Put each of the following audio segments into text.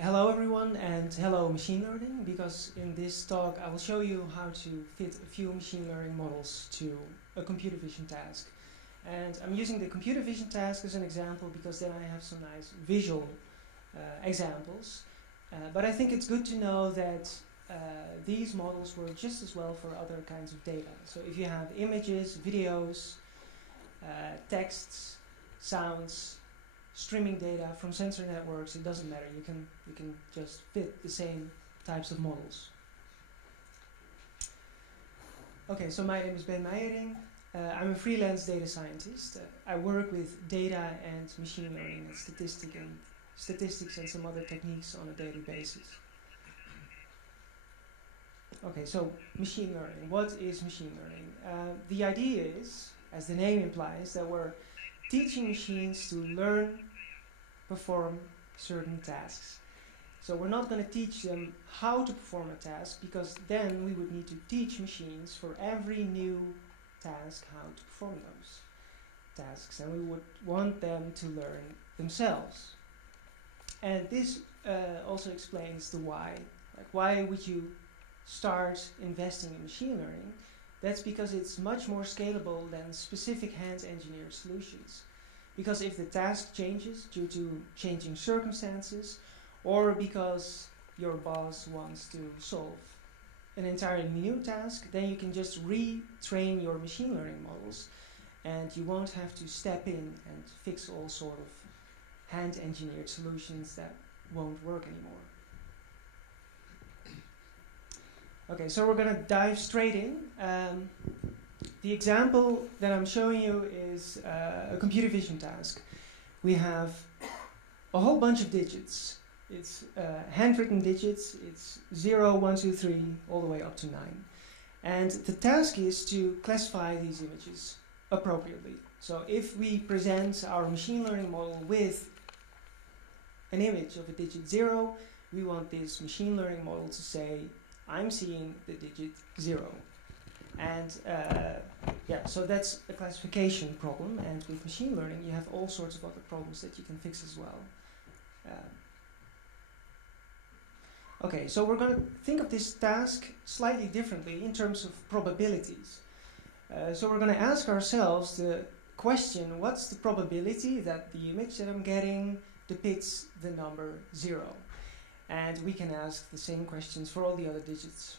Hello everyone and hello machine learning, because in this talk I will show you how to fit a few machine learning models to a computer vision task. And I'm using the computer vision task as an example because then I have some nice visual examples. But I think it's good to know that these models work just as well for other kinds of data. So if you have images, videos, texts, sounds, streaming data from sensor networks, it doesn't matter. You can just fit the same types of models. Okay, so my name is Meijering. I'm a freelance data scientist. I work with data and machine learning and statistics and some other techniques on a daily basis. Okay, so machine learning. What is machine learning? The idea is, as the name implies, that we're teaching machines to learn, perform certain tasks. So we're not going to teach them how to perform a task, because then we would need to teach machines for every new task how to perform those tasks, and we would want them to learn themselves. And this also explains the why. Like, why would you start investing in machine learning? That's because it's much more scalable than specific hand-engineered solutions. Because if the task changes due to changing circumstances, or because your boss wants to solve an entirely new task, then you can just retrain your machine learning models, and you won't have to step in and fix all sort of hand-engineered solutions that won't work anymore. Okay, so we're going to dive straight in. The example that I'm showing you is a computer vision task. We have a whole bunch of digits. It's handwritten digits. It's 0, 1, 2, 3, all the way up to 9. And the task is to classify these images appropriately. So if we present our machine learning model with an image of a digit 0, we want this machine learning model to say, I'm seeing the digit 0. And yeah, so that's a classification problem, and with machine learning you have all sorts of other problems that you can fix as well. Okay, so we're going to think of this task slightly differently in terms of probabilities. So we're going to ask ourselves the question, what's the probability that the image that I'm getting depicts the number 0? And we can ask the same questions for all the other digits.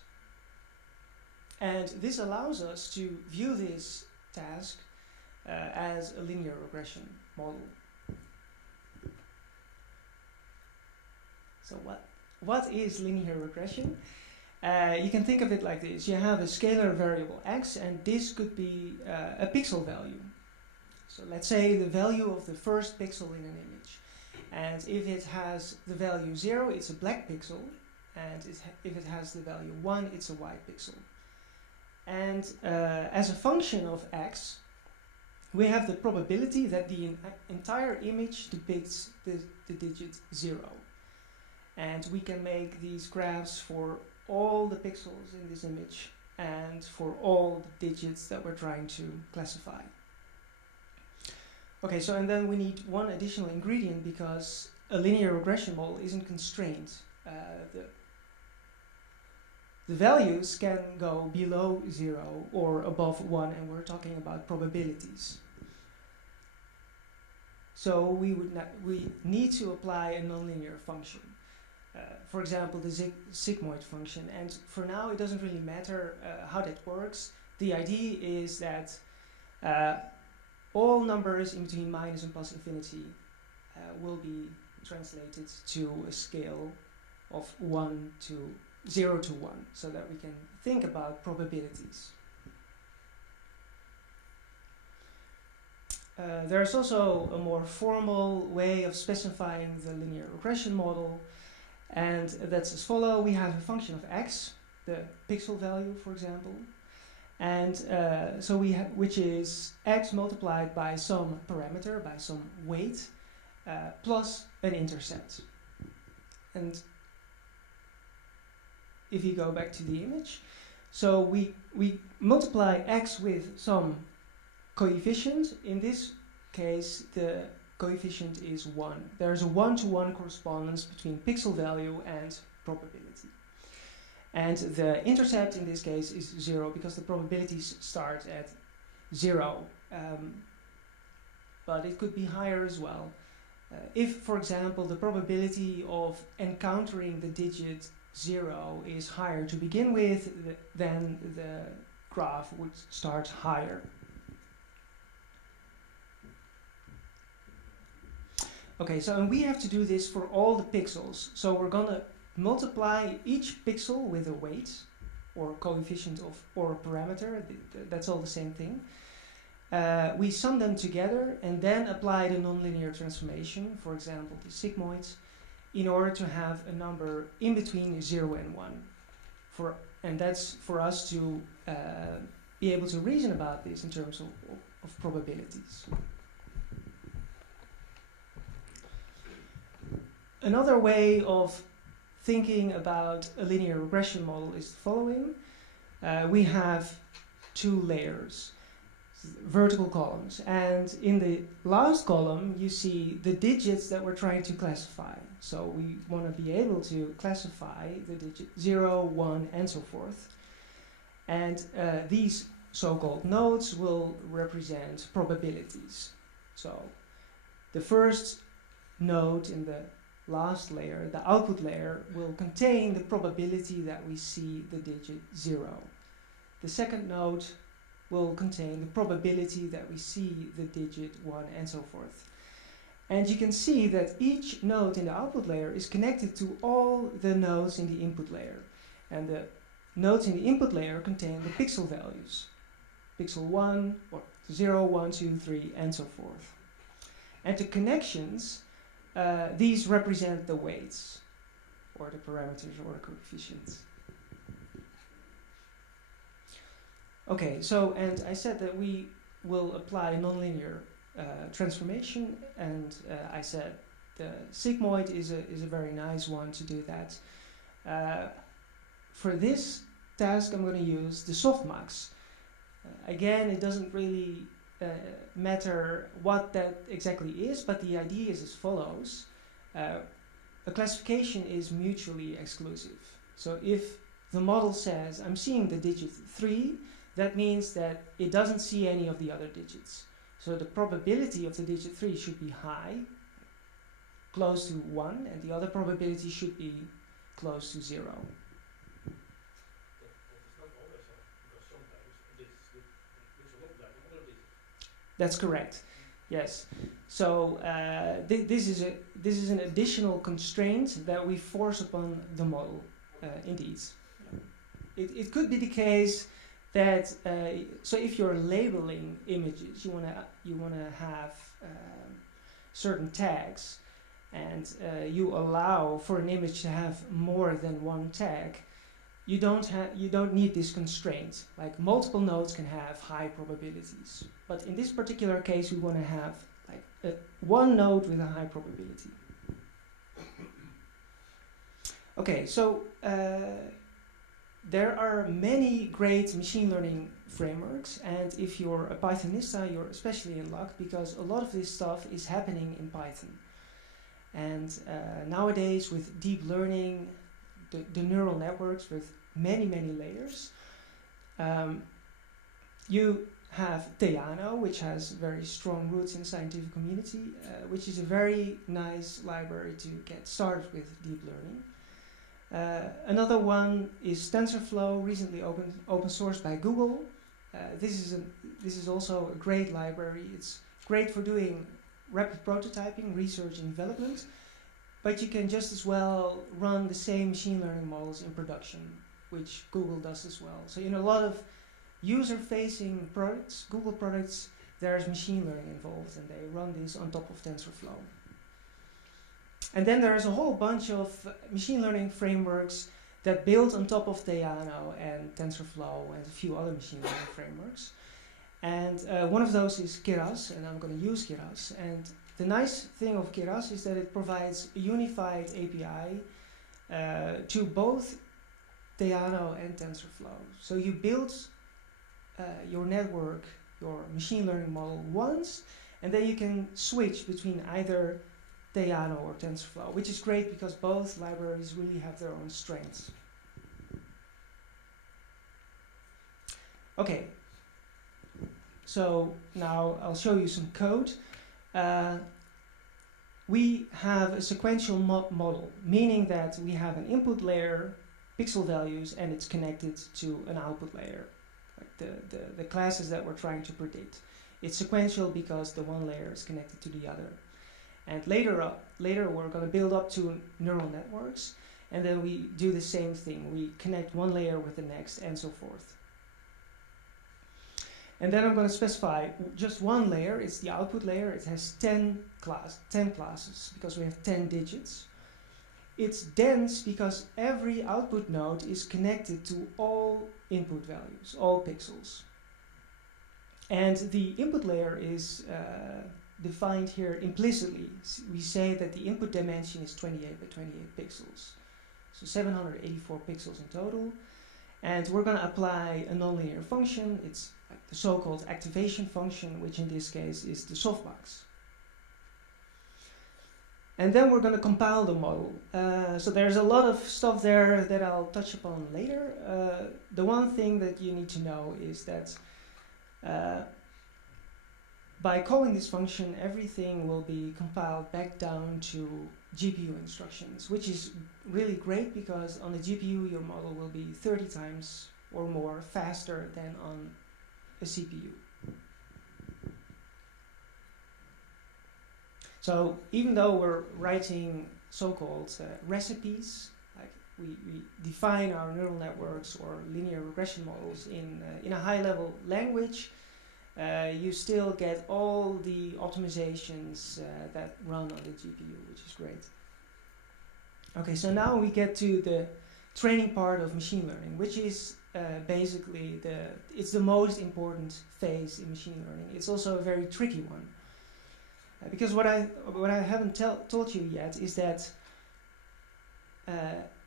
And this allows us to view this task as a linear regression model. So what is linear regression? You can think of it like this. You have a scalar variable x, and this could be a pixel value. So let's say the value of the first pixel in an image. And if it has the value 0, it's a black pixel. And if it has the value 1, it's a white pixel. And as a function of x, we have the probability that the entire image depicts the digit 0. And we can make these graphs for all the pixels in this image and for all the digits that we're trying to classify. Okay, so and then we need one additional ingredient, because a linear regression model isn't constrained. The values can go below 0 or above 1, and we're talking about probabilities. So we need to apply a nonlinear function. For example, the sigmoid function. And for now, it doesn't really matter how that works. The idea is that all numbers in between minus and plus infinity will be translated to a scale of 0 to 1, so that we can think about probabilities. There's also a more formal way of specifying the linear regression model, and that's as follows. We have a function of x, the pixel value, for example, and so which is x multiplied by some parameter, by some weight, plus an intercept. And if you go back to the image, so we multiply x with some coefficient. In this case, the coefficient is 1. There's a one-to-one correspondence between pixel value and probability. And the intercept in this case is 0 because the probabilities start at 0. But it could be higher as well. If, for example, the probability of encountering the digit 0 is higher to begin with, then the graph would start higher. Okay, so and we have to do this for all the pixels. So we're going to multiply each pixel with a weight, or coefficient of, or a parameter. That's all the same thing. We sum them together and then apply the nonlinear transformation, for example the sigmoid, in order to have a number in between 0 and 1. And that's for us to be able to reason about this in terms of probabilities. Another way of thinking about a linear regression model is the following. We have two layers, vertical columns, and in the last column you see the digits that we're trying to classify. So we want to be able to classify the digit 0, 1 and so forth. And these so-called nodes will represent probabilities. So the first node in the last layer, the output layer, will contain the probability that we see the digit 0. The second node will contain the probability that we see the digit 1 and so forth. And you can see that each node in the output layer is connected to all the nodes in the input layer. And the nodes in the input layer contain the pixel values. Pixel 1, or 0, 1, 2, 3, and so forth. And the connections, these represent the weights, or the parameters, or the coefficients. Okay, so, and I said that we will apply nonlinear transformation, and I said the sigmoid is a very nice one to do that. For this task I'm going to use the softmax. Again, it doesn't really matter what that exactly is, but the idea is as follows. A classification is mutually exclusive. So if the model says I'm seeing the digit 3, that means that it doesn't see any of the other digits. So the probability of the digit 3 should be high, close to 1, and the other probability should be close to 0. That's correct. Yes. So this is an additional constraint that we force upon the model. Indeed, it could be the case that so if you're labeling images, you wanna have certain tags, and you allow for an image to have more than one tag. You don't need this constraint. Like multiple nodes can have high probabilities, but in this particular case, we want to have like one node with a high probability. Okay, so there are many great machine learning frameworks, and if you're a Pythonista, you're especially in luck because a lot of this stuff is happening in Python. And nowadays, with deep learning, the neural networks with many layers, you have Theano, which has very strong roots in the scientific community, which is a very nice library to get started with deep learning. Another one is TensorFlow, recently open sourced by Google. This is also a great library. It's great for doing rapid prototyping, research and development, but you can just as well run the same machine learning models in production, which Google does as well. So in a lot of user-facing products, Google products, there's machine learning involved, and they run this on top of TensorFlow. And then there's a whole bunch of machine learning frameworks that build on top of Theano and TensorFlow and a few other machine learning frameworks. And one of those is Keras, and I'm going to use Keras. And the nice thing of Keras is that it provides a unified API to both Theano and TensorFlow. So you build your network, your machine learning model once, And then you can switch between either Theano or TensorFlow, which is great because both libraries really have their own strengths. Okay, so now I'll show you some code. We have a sequential model, meaning that we have an input layer, pixel values, and it's connected to an output layer, like the classes that we're trying to predict. It's sequential because the one layer is connected to the other. And later we're going to build up to neural networks, and then we do the same thing. We connect one layer with the next, and so forth. And then I'm going to specify just one layer. It's the output layer. It has 10 classes because we have 10 digits. It's dense because every output node is connected to all input values, all pixels. And the input layer is defined here implicitly. We say that the input dimension is 28 by 28 pixels. So 784 pixels in total. And we're going to apply a nonlinear function. It's like the so-called activation function, which in this case is the softbox. And then we're going to compile the model. So there's a lot of stuff there that I'll touch upon later. The one thing that you need to know is that by calling this function, everything will be compiled back down to GPU instructions, which is really great because on the GPU your model will be 30 times or more faster than on a CPU. So even though we're writing so-called recipes, like we define our neural networks or linear regression models in a high-level language, you still get all the optimizations that run on the GPU, which is great. Okay, so now we get to the training part of machine learning, which is basically it's the most important phase in machine learning. It's also a very tricky one. Because what I haven't told you yet is that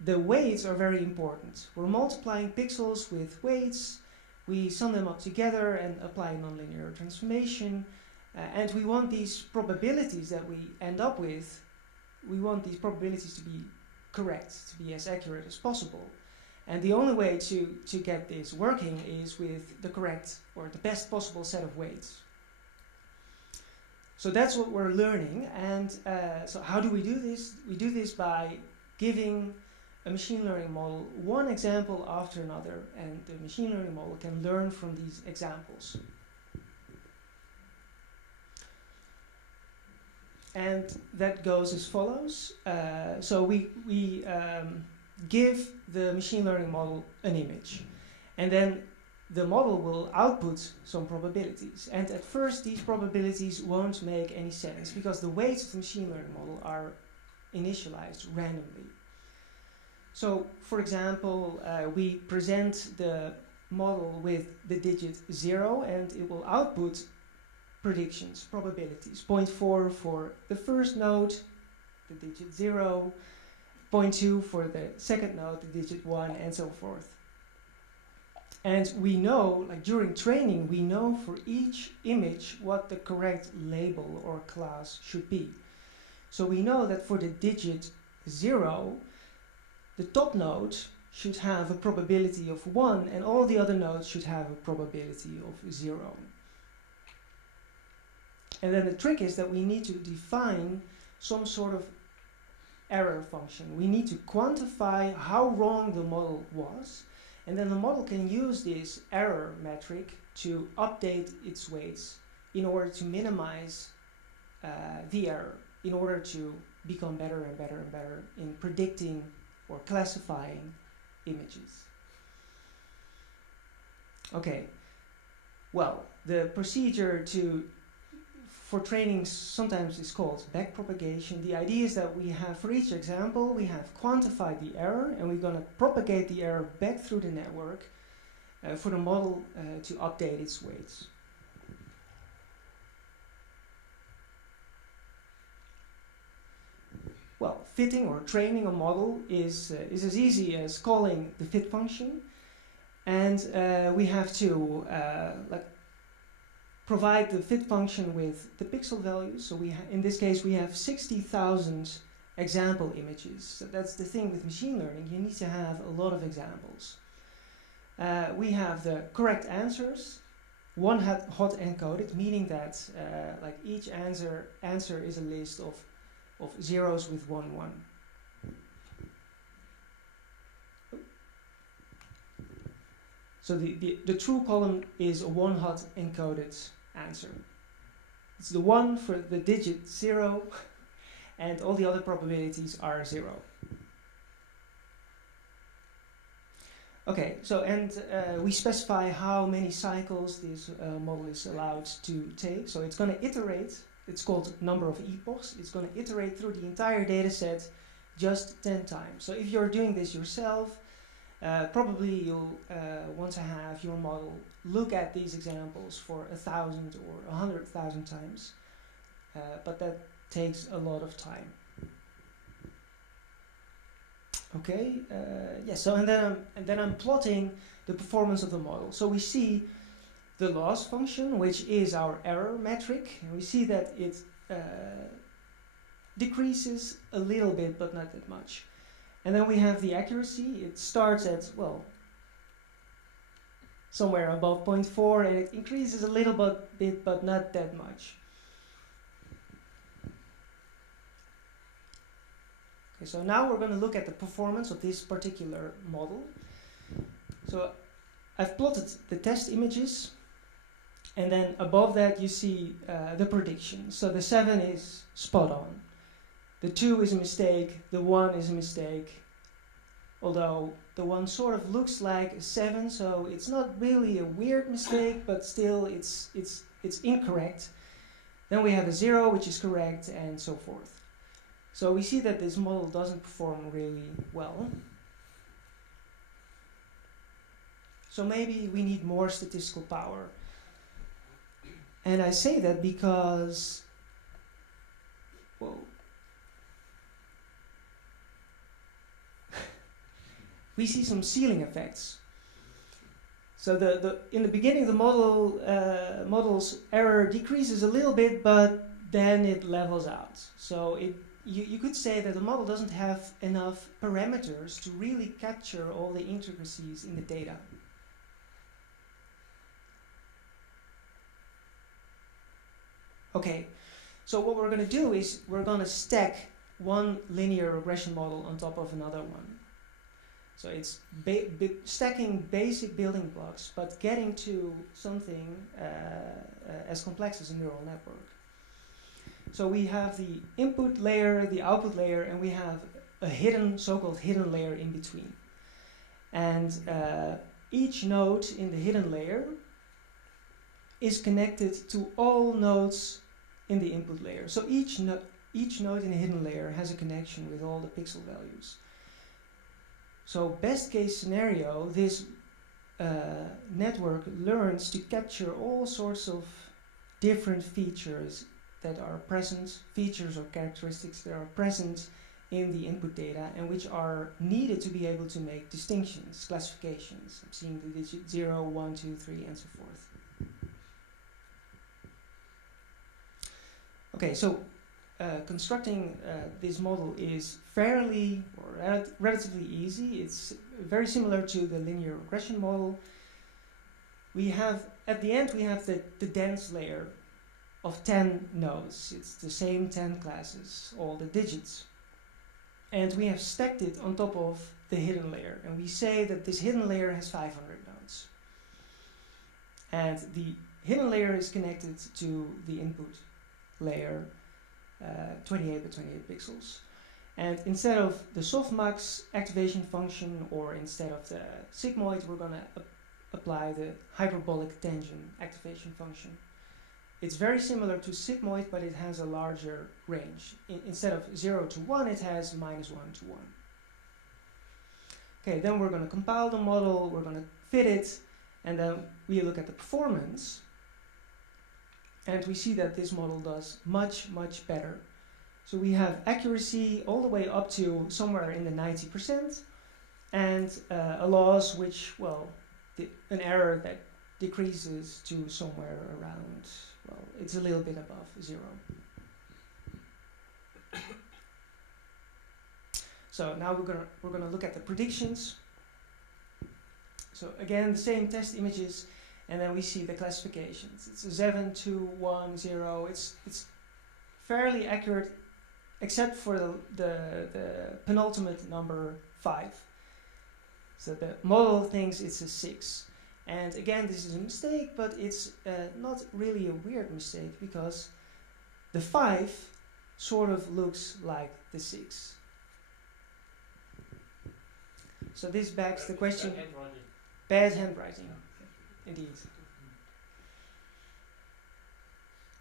the weights are very important. We're multiplying pixels with weights. We sum them up together and apply nonlinear transformation. And we want these probabilities that we end up with, we want these probabilities to be correct, to be as accurate as possible. And the only way to get this working is with the correct or the best possible set of weights. So that's what we're learning. And so how do we do this? We do this by giving a machine learning model one example after another, and the machine learning model can learn from these examples. And that goes as follows. So we give the machine learning model an image, and then the model will output some probabilities. And at first these probabilities won't make any sense because the weights of the machine learning model are initialized randomly. So, for example, we present the model with the digit 0 and it will output predictions, probabilities. 0.4 for the first node, the digit 0, 0.2 for the second node, the digit 1, and so forth. And we know, like during training, we know for each image what the correct label or class should be. So we know that for the digit 0, the top node should have a probability of 1 and all the other nodes should have a probability of 0. And then the trick is that we need to define some sort of error function. We need to quantify how wrong the model was, and then the model can use this error metric to update its weights in order to minimize the error, in order to become better and better and better in predicting or classifying images. Okay, well, the procedure for training sometimes is called backpropagation. The idea is that we have, for each example, we have quantified the error and we're going to propagate the error back through the network for the model to update its weights. Well, fitting or training a model is as easy as calling the fit function, and we have to provide the fit function with the pixel values. So in this case we have 60,000 example images. So that's the thing with machine learning. You need to have a lot of examples. We have the correct answers, one hot encoded, meaning that like each answer is a list of zeros with 1, 1. So the true column is a one hot encoded answer. It's the one for the digit 0, and all the other probabilities are 0. Okay, so we specify how many cycles this model is allowed to take. So it's going to iterate. It's called number of epochs. It's going to iterate through the entire data set just 10 times. So if you're doing this yourself, probably you'll want to have your model look at these examples for 1,000 or 100,000 times, but that takes a lot of time. Okay, yes. So and then I'm plotting the performance of the model. So we see the loss function, which is our error metric, and we see that it decreases a little bit, but not that much. And then we have the accuracy. It starts at, well, somewhere above 0.4, and it increases a little bit, but not that much. Okay, so now we're going to look at the performance of this particular model. So I've plotted the test images, and then above that you see the prediction. So the 7 is spot on. The 2 is a mistake, the 1 is a mistake, although the 1 sort of looks like a 7, so it's not really a weird mistake, but still it's incorrect. Then we have a 0, which is correct, and so forth. So we see that this model doesn't perform really well. So maybe we need more statistical power. And I say that because, well, we see some ceiling effects. So in the beginning, the model's error decreases a little bit, but then it levels out. So you could say that the model doesn't have enough parameters to really capture all the intricacies in the data. Okay, so what we're going to do is we're going to stack one linear regression model on top of another one. So it's stacking basic building blocks, but getting to something as complex as a neural network. So we have the input layer, the output layer, and we have a hidden, so-called hidden layer in between. And each node in the hidden layer is connected to all nodes in the input layer. So each node in the hidden layer has a connection with all the pixel values. So best case scenario, this network learns to capture all sorts of different features that are present, features or characteristics that are present in the input data and which are needed to be able to make distinctions, classifications. I'm seeing the digit 0, 1, 2, 3, and so forth. Okay, so constructing this model is fairly or relatively easy. It's very similar to the linear regression model. We have, at the end, we have the dense layer of 10 nodes. It's the same 10 classes, all the digits. And we have stacked it on top of the hidden layer. And we say that this hidden layer has 500 nodes. And the hidden layer is connected to the input layer, 28 by 28 pixels. And instead of the softmax activation function, or instead of the sigmoid, we're going to apply the hyperbolic tangent activation function. It's very similar to sigmoid, but it has a larger range. Instead of 0 to 1, it has -1 to 1. Okay, then we're going to compile the model, we're going to fit it, and then we look at the performance. And we see that this model does much, much better. So we have accuracy all the way up to somewhere in the 90%, and a loss which, well, an error that decreases to somewhere around, well, it's a little bit above 0. So now we're gonna look at the predictions. So again, the same test images, and then we see the classifications. It's a 7, 2, 1, 0. It's fairly accurate, except for the penultimate number 5. So the model thinks it's a 6. And again, this is a mistake, but it's not really a weird mistake, because the 5 sort of looks like the 6. So this begs the question. Bad handwriting. Indeed.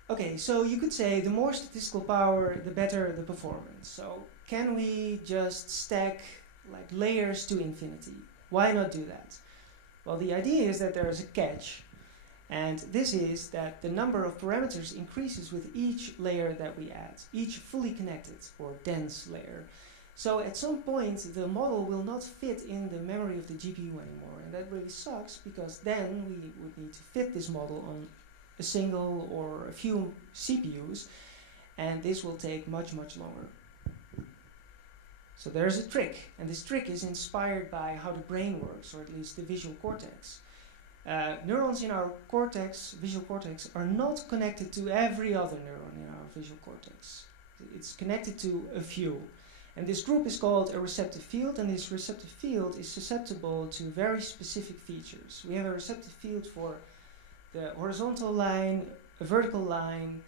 Okay, so you could say the more statistical power, the better the performance. So can we just stack like layers to infinity? Why not do that? Well, the idea is that there is a catch, and this is that the number of parameters increases with each layer that we add, each fully connected or dense layer. So at some point the model will not fit in the memory of the GPU anymore, and that really sucks, because then we would need to fit this model on a single or a few CPUs, and this will take much, much longer. So there's a trick, and this trick is inspired by how the brain works, or at least the visual cortex. Neurons in our cortex, visual cortex, are not connected to every other neuron in our visual cortex. It's connected to a few. And this group is called a receptive field, and this receptive field is susceptible to very specific features. We have a receptive field for the horizontal line, a vertical line,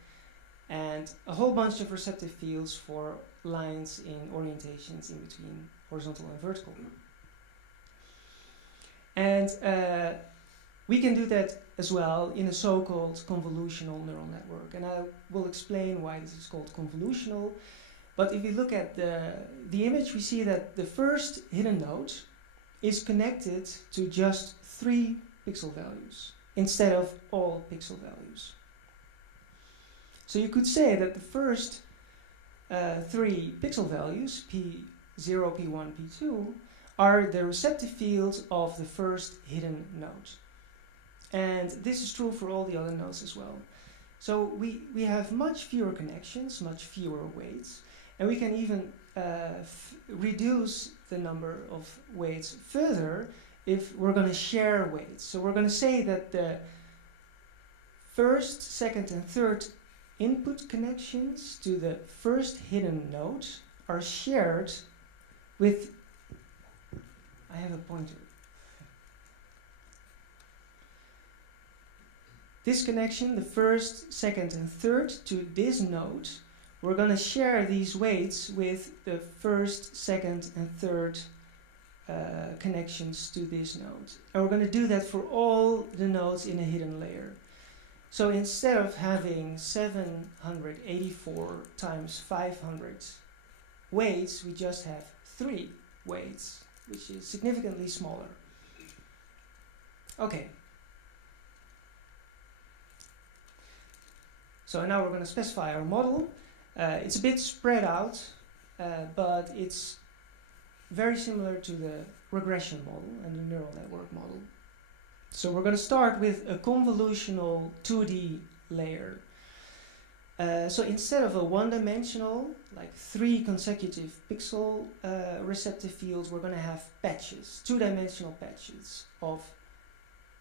and a whole bunch of receptive fields for lines in orientations in between horizontal and vertical. And we can do that as well in a so-called convolutional neural network. And I will explain why this is called convolutional. But if you look at the image, we see that the first hidden node is connected to just 3 pixel values instead of all pixel values. So you could say that the first 3 pixel values, P0, P1, P2, are the receptive fields of the first hidden node. And this is true for all the other nodes as well. So we have much fewer connections, much fewer weights, and we can even reduce the number of weights further if we're going to share weights. So we're going to say that the first, second, and third input connections to the first hidden node are shared with, I have a pointer. This connection, the first, second, and third to this node, we're going to share these weights with the first, second, and third connections to this node. And we're going to do that for all the nodes in a hidden layer. So instead of having 784 times 500 weights, we just have 3 weights, which is significantly smaller. Okay. So now we're going to specify our model. It's a bit spread out, but it's very similar to the regression model and the neural network model. So we're going to start with a convolutional 2D layer. So instead of a one-dimensional, like 3 consecutive pixel receptive fields, we're going to have patches, 2-dimensional patches of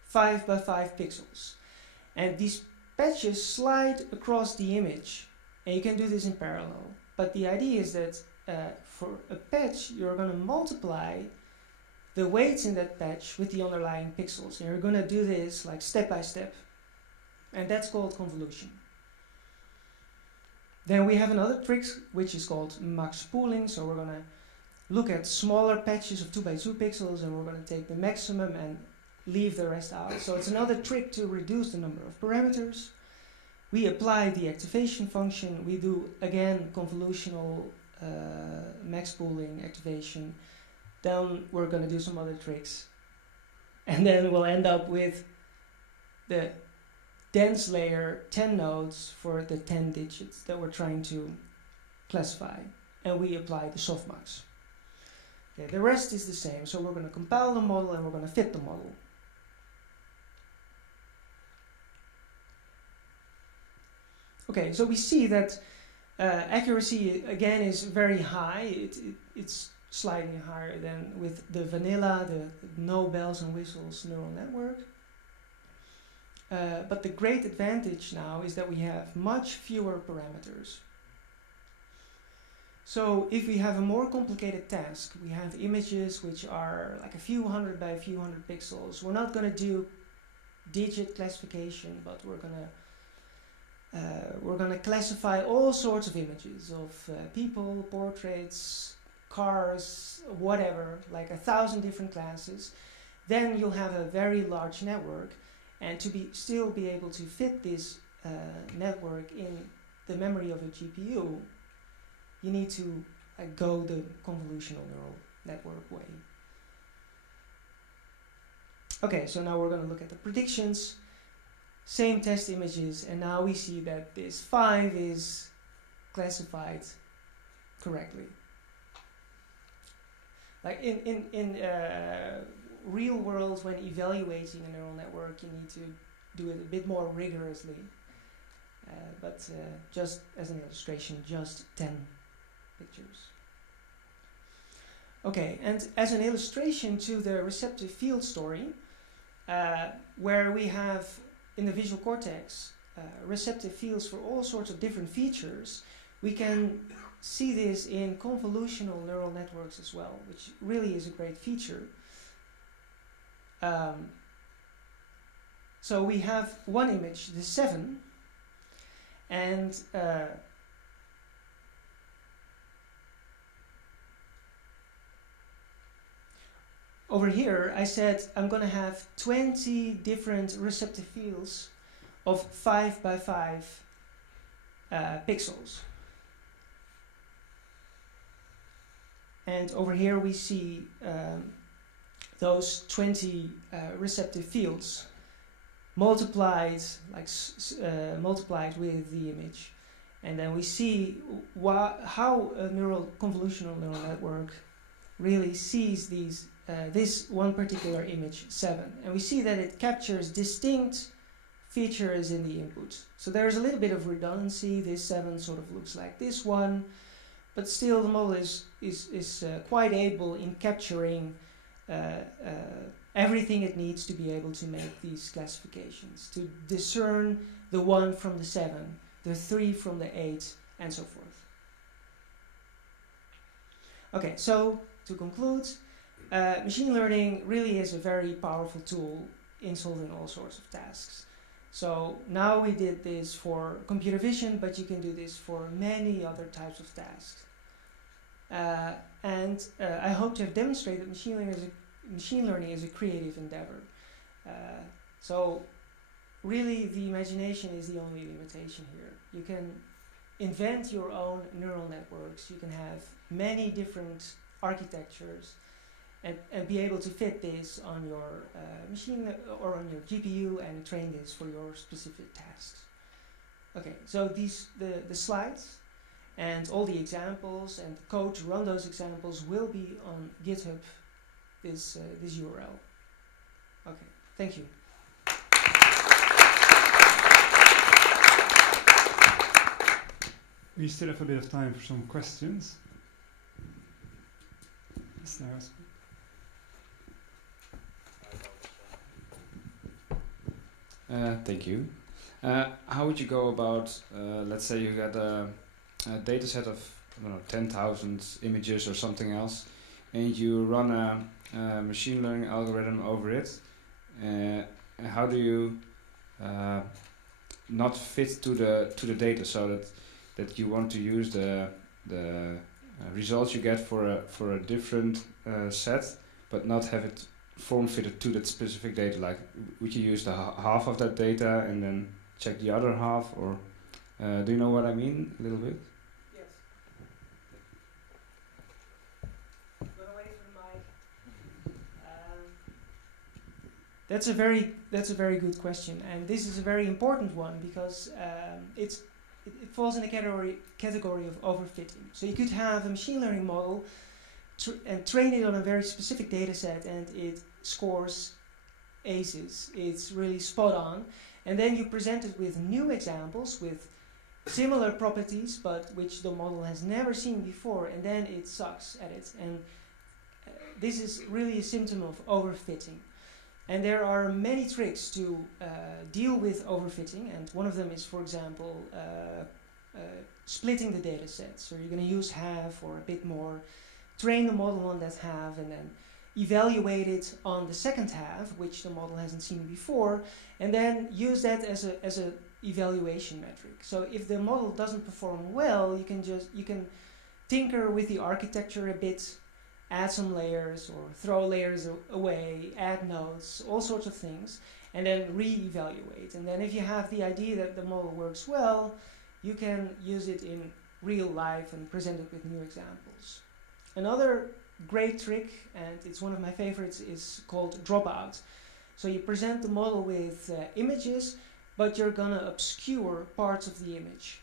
5 by 5 pixels. And these patches slide across the image, and you can do this in parallel. But the idea is that for a patch, you're going to multiply the weights in that patch with the underlying pixels. And you're going to do this like step by step. And that's called convolution. Then we have another trick which is called max pooling. So we're going to look at smaller patches of 2 by 2 pixels, and we're going to take the maximum and leave the rest out. So it's another trick to reduce the number of parameters. We apply the activation function. We do, again, convolutional max pooling activation. Then we're going to do some other tricks. And then we'll end up with the dense layer, 10 nodes for the 10 digits that we're trying to classify. And we apply the softmax. Okay, the rest is the same. So we're going to compile the model and we're going to fit the model. Okay, so we see that accuracy again is very high. It's slightly higher than with the vanilla, the no bells and whistles neural network. But the great advantage now is that we have much fewer parameters. So if we have a more complicated task, we have images which are like a few hundred by a few hundred pixels. We're not going to do digit classification, but we're going to classify all sorts of images of people, portraits, cars, whatever, like 1,000 different classes. Then you'll have a very large network, and to still be able to fit this network in the memory of a GPU, you need to go the convolutional neural network way. Okay, so now we're going to look at the predictions. Same test images, and now we see that this 5 is classified correctly. Like in real world, when evaluating a neural network, you need to do it a bit more rigorously. But just as an illustration, just 10 pictures. Okay, and as an illustration to the receptive field story, where we have in the visual cortex receptive fields for all sorts of different features, we can see this in convolutional neural networks as well, which really is a great feature. So we have one image, the 7, and over here I said I'm going to have 20 different receptive fields of 5 by 5 pixels. And over here we see those 20 receptive fields multiplied, multiplied with the image, and then we see how a convolutional neural network really sees these this one particular image 7, and we see that it captures distinct features in the input. So there's a little bit of redundancy. This 7 sort of looks like this one, but still the model is quite able in capturing everything it needs to be able to make these classifications, to discern the 1 from the 7, the 3 from the 8, and so forth. Okay, so to conclude, machine learning really is a very powerful tool in solving all sorts of tasks. So now we did this for computer vision, but you can do this for many other types of tasks. And I hope to have demonstrated machine learning is a creative endeavor. So really the imagination is the only limitation here. You can invent your own neural networks. You can have many different architectures and be able to fit this on your machine or on your GPU and train this for your specific tasks. Okay, so the slides and all the examples and the code to run those examples will be on GitHub, this URL. Okay, thank you. We still have a bit of time for some questions. Yes, there was. Thank you. How would you go about, let's say you got a data set of 10,000 images or something else, and you run a machine learning algorithm over it. How do you not fit to the data so that you want to use the results you get for a different set, but not have it form fitted to that specific data? Like, would you use the half of that data and then check the other half, or do you know what I mean a little bit? Yes. Go away from the mic. That's a very good question, and this is a very important one because it falls in the category of overfitting. So you could have a machine learning model and train it on a very specific data set, and it scores aces. It's really spot on. And then you present it with new examples, with similar properties, but which the model has never seen before, and then it sucks at it. And this is really a symptom of overfitting. And there are many tricks to deal with overfitting, and one of them is, for example, splitting the data set. So you're going to use half or a bit more, train the model on that half, and then evaluate it on the second half, which the model hasn't seen before, and then use that as a evaluation metric. So if the model doesn't perform well, you can tinker with the architecture a bit, add some layers or throw layers away, add nodes, all sorts of things, and then re-evaluate. And then if you have the idea that the model works well, you can use it in real life and present it with new examples. Another great trick, and it's one of my favorites, is called dropout. So you present the model with images, but you're gonna obscure parts of the image.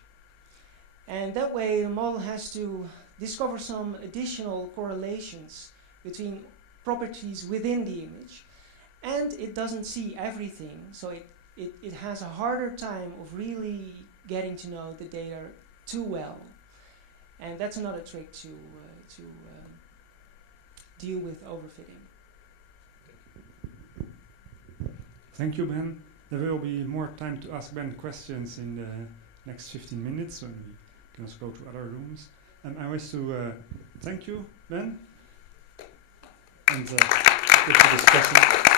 And that way the model has to discover some additional correlations between properties within the image. And it doesn't see everything, so it has a harder time of really getting to know the data too well. And that's another trick to deal with overfitting. Thank you, Ben. There will be more time to ask Ben questions in the next 15 minutes when we can also go to other rooms. And I wish to thank you, Ben, and good discussion.